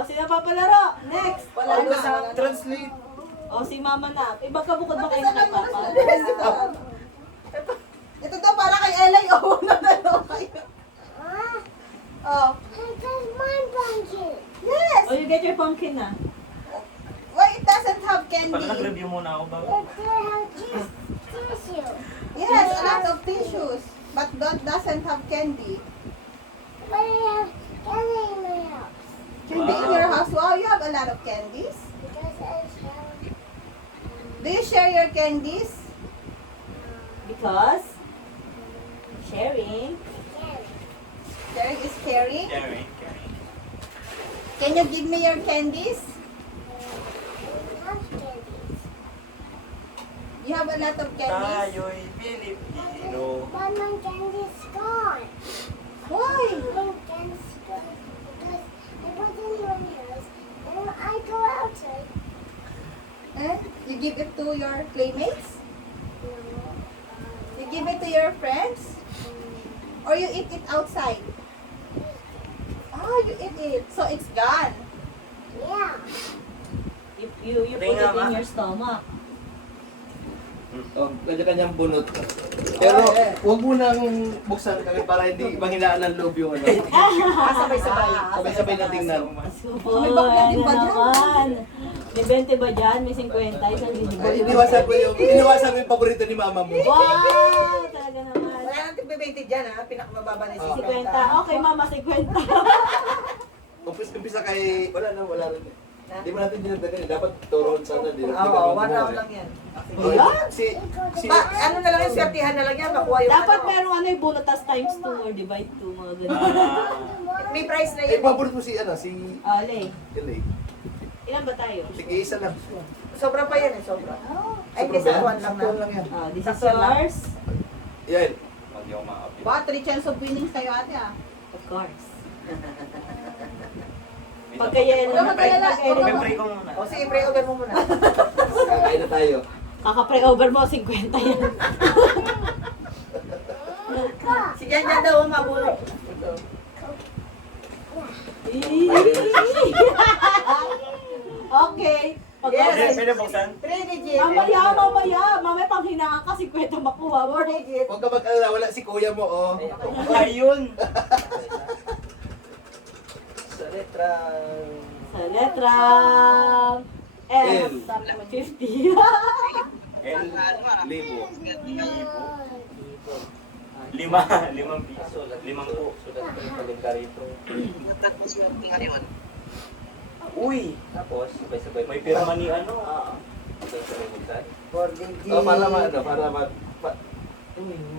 O, sino papalaro? Next. Wala Ano na. sa Wala na. translate? O, si mama na. Iba ka bukod ba kayo na kay papa? Ito daw para kay Elay. Oh, nagano kayo. Oh. Yes. O, you get your pumpkin na. Why it doesn't have candy? Pala nag-review muna ako bago. Yes, a lot of tissues. But doesn't have candy. Candy in your house? Wow, you have a lot of candies. Do you share your candies? Because sharing. Sharing is caring. Carry. Can you give me your candies? You have a lot of candies. Tayo'y Pilipino. Why? Eh? You give it to your playmates? You give it to your friends? Or you eat it outside? Oh, you eat it. So it's gone. You put it in your stomach. Oh, kanya-kanyang bunot. Pero huwag mo nang buksan kami para hindi manghinaan ng loob yung ano. Sabay-sabay. Sabay-sabay na tingnan. May bakla din ba dyan? naman. May 20 ba dyan? May 50? Isang libo. Iniwasan ko yung paborito ni mama mo. Wow! Talaga naman. Wala nang tigbe-20 dyan ha. Pinakamababa na Oh. 50. Okay, mama, 50. Umpisa kay... Wala rin eh. Hindi mo natin dinadali. Dapat turon sana. Oo, 1 round lang yan. Ayan. Si... Ano na lang yung swertihan na lang yan. Makuha yung Dapat ano. merong ano yung bunutas times 2 or divide 2, mga ganun. May price na Eh, yun. paborito mo si ano, si... Ale, LA. ilan ba tayo? Sige, isa lang. Sobra pa yan eh, sobra. Ay, hindi Sobrang sa ba yan? 1 lang Sakto na. lang yan. This is yours. Yan. Hindi ako makapit. Ba, 3 chance of winnings kayo ate ah. Of course. Pagka yellow, Huwag ka magalala. Pag-pray ko muna. O sige, pray over mo muna. Kakain na tayo. kaka-pray over mo, 50 yan. Si Jan Jan daw ang mabulok. Okay. Pag Yes. Pwede buksan? 3 digit. Mamaya pang hinaan ka, 50 makuha mo. 4 digit. Huwag ka mag-alala, wala si kuya mo, oh. Ayun! Sa letra... Sa letra L. L. 50. L. Libo. Limang piso. 5 po. Sulat ko yung kalendaryo. Uy! Tapos, sabay-sabay. May pirma ni ano. Sabay-sabay magtan. 4 digit. Oh,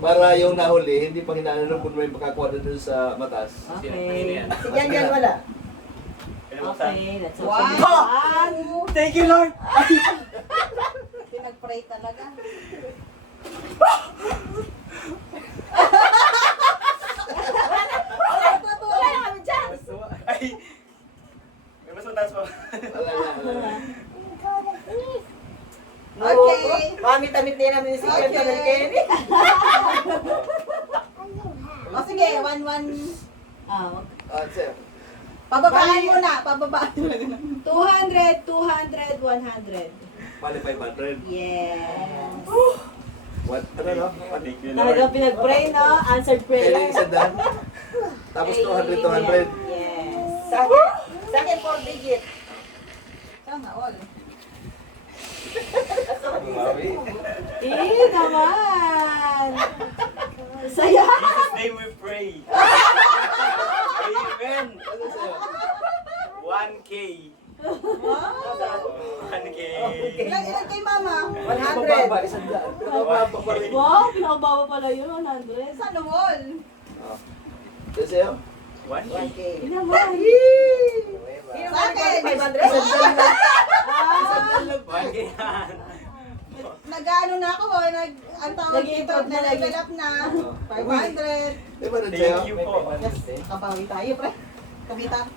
para yung nahuli, hindi pa hinanong kung may makakuha na dun sa matas. Okay. Si Jan Jan wala. Pwede buksan? Okay, let's Wow! open it. Thank you, Lord! Pinag-pray talaga. Wala na kami dyan. Ay! May mas mataas pa. Wala na. Okay. Mamit-amit din namin yung secret Okay. Ah, ng Kenny. O sige, 1-1. Sir. Pababaan mo na, pababaan mo na. 200, 200, 100. Mali 500. Yes. What? Ano no? Thank you, Lord. Talagang pinag-pray, no? Answered Kailan prayer. isa daan? Tapos 200, 200. Yes. Sa akin 4 digit. Sana all. Bumawi. Naman. Saya. Jesus' name we pray. Amen. Ano sa'yo? 1K. 1K. Ilan kay mama? Pababa, 100. Pababa pa rin. Wow, pinakababa pala yun, 100. Sana all. Ano sa'yo? 1K. 1K. Naman. Sa akin, 500. Ah, 1K yan. Nag-ano na ako, ang tawag dito, Nag-improve na, na-develop na. 500. Di ba rin sa'yo? Thank you po. Yes, kabawi tayo, pre.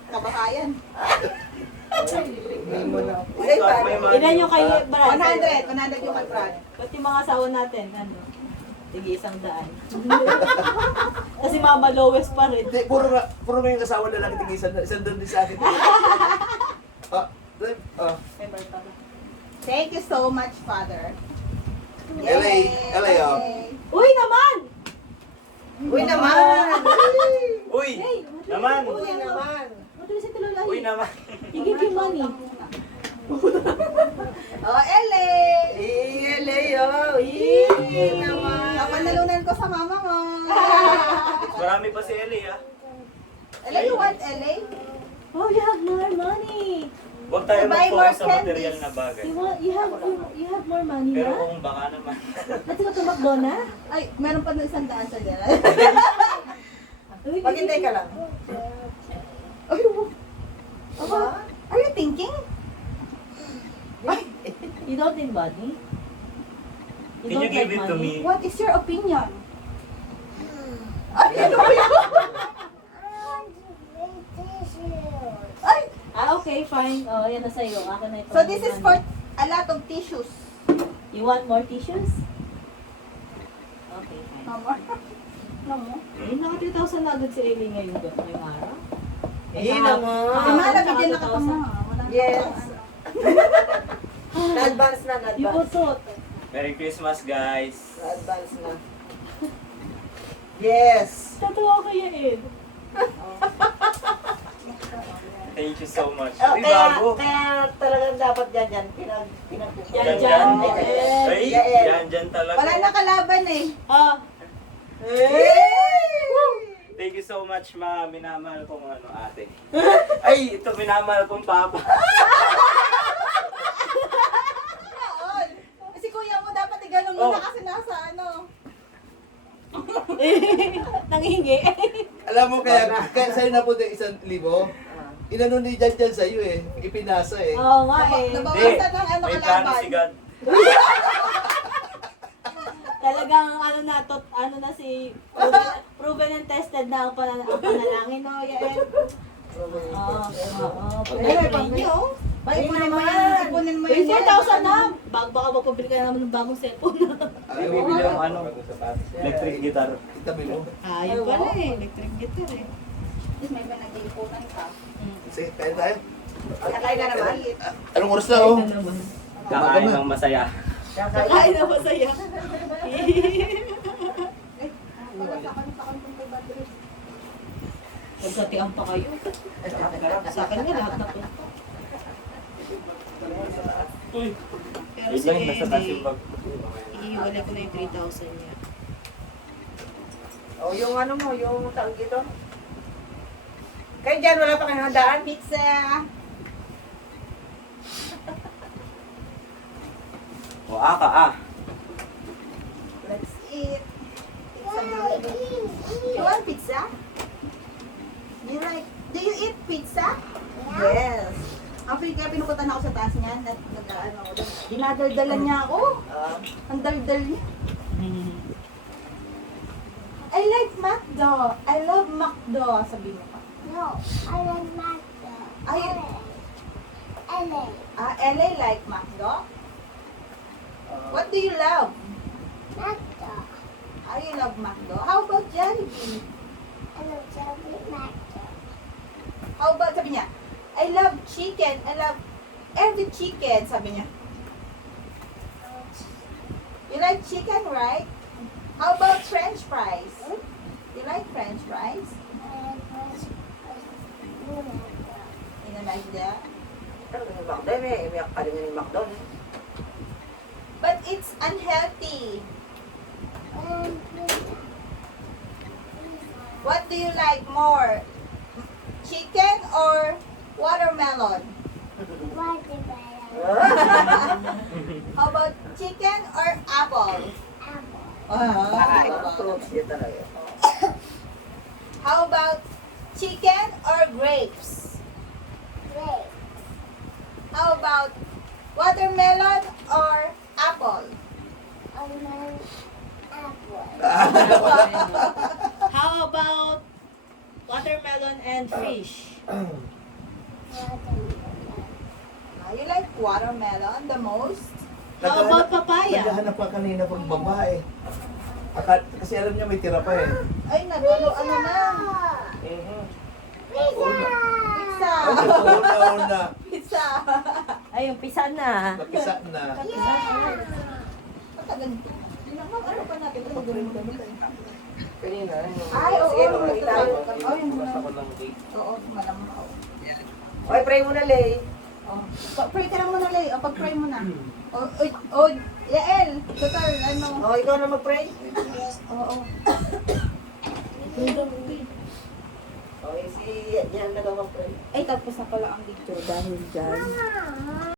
Kabatayan. Ilan yung kay Brad? 100. 100 yung kay Brad. Ba't yung mga sahon natin? Ano? Sige, 100. Kasi mama lowest pa rin. Hindi, puro nga yung asawa lalaki tingin isang doon din sa akin. Thank you so much, Father. LA, oh. Uy naman! Uy naman! Uy! Hey, Naman! Uy naman! What do you say to Lola? Uy naman! You give you money. Oh, LA! LA, oh! Yee naman! Kapanalunan ko sa mama mo. Marami pa si Ellie ah. LA, you want LA? Oh, you have more money. Huwag tayo To buy more mag-focus sa material candies. na bagay. You have more money Pero na? kung baka naman. Let's go to McDonald's. Ay, meron pa ng 100 sa dyan. Uy, Maghintay ka lang. Ay, are you thinking? You don't need money? You Can you don't give like it to money? me? What is your opinion? Ay, ano ba yun? Ay, Okay, fine. Oh, yan na sa'yo. Ako na ito. so this is for a lot of tissues. You want more tissues? Okay, fine. No more. No more. Naka 3,000 na agad si Ellie ngayong araw. Eh, naman. Si Mara, bigyan na ka pa mga. Yes. Na-advance na, You na-advance. put. Merry Christmas guys! Na-advance na. Yes. Tatuwa ko yan. Thank you so much. Oh, Uy, bago! kaya talagang dapat yan. Yan, Yan, yan. Ay, Yan. yan dyan talaga. Wala na kalaban eh. Ah, Thank you so much ma, minamahal kong ate. Ay, ito minamahal kong papa. Noon. Si kuya mo dapat iganong Oh. na kasi nasa ano. nanghingi. Alam mo kaya sa'yo napunta yung 1,000, inano ni Jan sa'yo eh, ipinasa eh. Oo nga eh. Nabawasan ng ano May plano kalaban. si God. Talagang ano na si proven and tested na ang panalangin no, yan. Oo. Pero pambili oh. Ipunin mo yan. Ipunin mo yan. 4,000 na. Baka magpabili ka naman ng bagong cellphone. May bibili ng electric guitar. Itabi mo. Ayun pala eh. Electric guitar eh. Tapos may pinag-iipunan ka. Sige, kaya tayo. Kakain na naman. Anong oras na oh? Ano naman? Kakain ng masaya. Ay, na masaya. Magsatian pa kayo. Sa akin nga lahat na to. Pero Wait si lang, nasa taas yung Amy, bag. iiwalay ko na yung 3,000 niya. O, yung ano mo, yung tawag dito. Kayo dyan, wala pa kayong handaan? Pizza. O, aka. Let's eat. Pizza. You want pizza? Do you eat pizza? Yes. Ang kaya pinupunta na ako sa taas niyan, nag-ano ako doon. Dinadaldalan niya ako. Ang daldal niya. I like McDo. I love McDo. Sabi mo pa. No, I like Magda. Ay, LA. LA like McDo? What do you love? Magda. I love McDo. How about Jollibee? I love Jelly Magda. How about, sabi niya, I love chicken. I love every chicken, sabi niya. You like chicken, right? How about French fries? You like French fries? In Magda? Talagang yung McDo, eh. Umiyak pa rin yung McDo. But it's unhealthy. What do you like more? Chicken or watermelon? How about chicken or apple? Ay, fruits yun talaga. How about chicken or grapes? How about watermelon or apple? How about watermelon and fish? You like watermelon the most? How about papaya? Naghahanap pa kanina pag babae. Kasi alam niya may tira pa eh. Ay, ano na. Mhm. Pizza. Una-una. Pizza. Ay, yung pisa na. Napisa na. Matagal. Ano pa natin? Ano gawin mo damit? Kanina. Ay, oo. Sige, magpapit tayo. Ay, yung Bukas muna. ako ng cake. Oo, malamang. Oy, pray mo na, Lay. Oh. Pray ka lang muna, Lay. O, pag-pray mo na. O, Yael. Total, ano. Oh, ikaw na mag-pray. Oo. Okay, si yan na daw mag-pray. Ay, tapos na pala ang lecture dahil dyan.